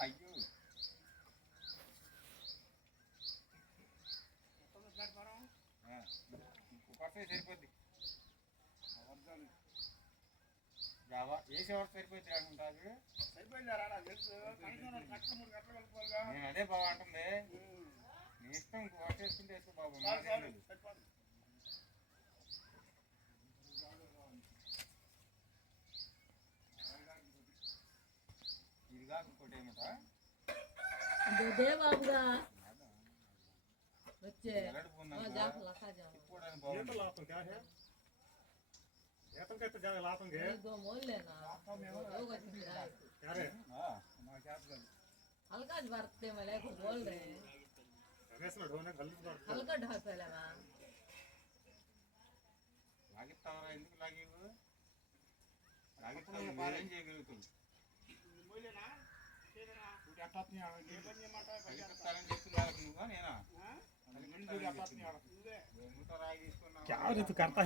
అయ్యో. ఆ, సరిపోద్ది జావా వేసే వరకు సరిపోద్ది అనుకుంటారు నేను అదే బాబు అంటుంది నీ ఇష్టం ఇంకో వేసుకుంటే వేసుకో బాబు क्या रे ఆ, हल्का ज भरते मले को बोल रहे हैं रमेश ने ढोने गलत बात हल्का ढक पहले मैं లాగిస్తావరా ఎందుకు లాగేవు లాగిస్తావు మీరేం చేయగలుగుతుంది क्या रे तू करता